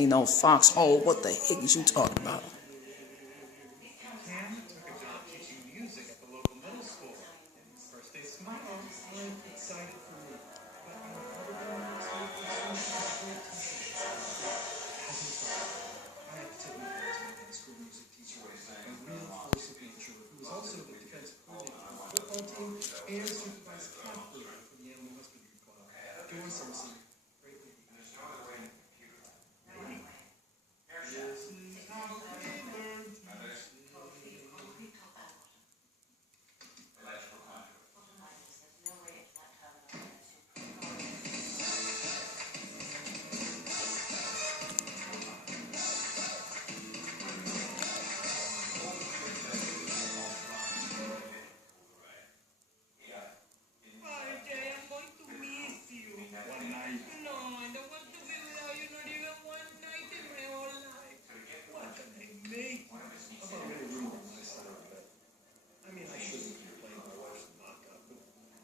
Ain't no foxhole. What the heck is you talking about? Cam took a job teaching music at the local middle school. First they smiled, and excited for me. But I have to take my hat to my high school music teacher, a real force of nature, who was also the defense coordinator for the football team and supervised camp leader for the Animal Husbandry Club. Doing something greatly. This is how we learn to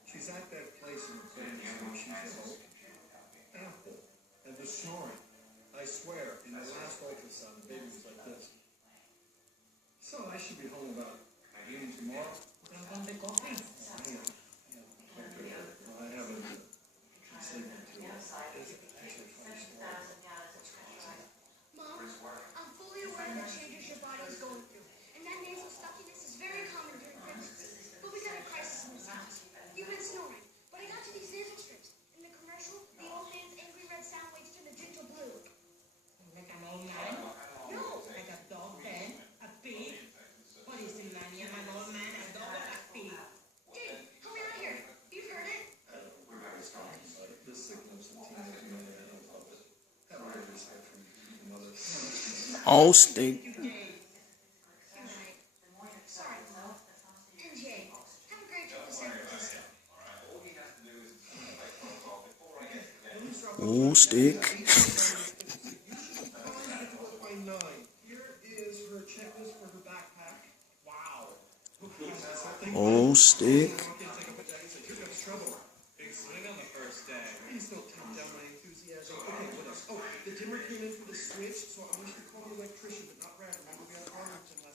she's at that place in the family where she's Apple and the snoring. I swear, in the last ultrasound, the baby was like this. So I should be home about noon tomorrow. I haven't been sleeping too well. It's actually a funny story. Mom, I'm fully aware of the changes your body is going through, and that nasal stuffiness is very common during pregnancy. But we got a crisis in this house. You've been snoring, but I got you these nasal strips. In the commercial, the old man's angry red sound waves turn to gentle blue. Like an old man? No! Like a dog then? A pig? What is it, Manny? I'm an old man, a dog, or a pig? Dave, help me out here. You've heard it. This signals the teenage man and I love it. Have a good respect for your mother. Oh, stick. Good night. Sorry, Mom. And Jay, have a great trip to San Francisco. Oh, stick. By 9. Here is her checklist for her backpack. Wow. Oh, stick. Here comes trouble. Big swing on the first day. Please don't take down my enthusiasm. Okay, what else? Oh, the dimmer came in for the switch, so I wish to call the electrician, but not Brad. Remember, we have Arlington.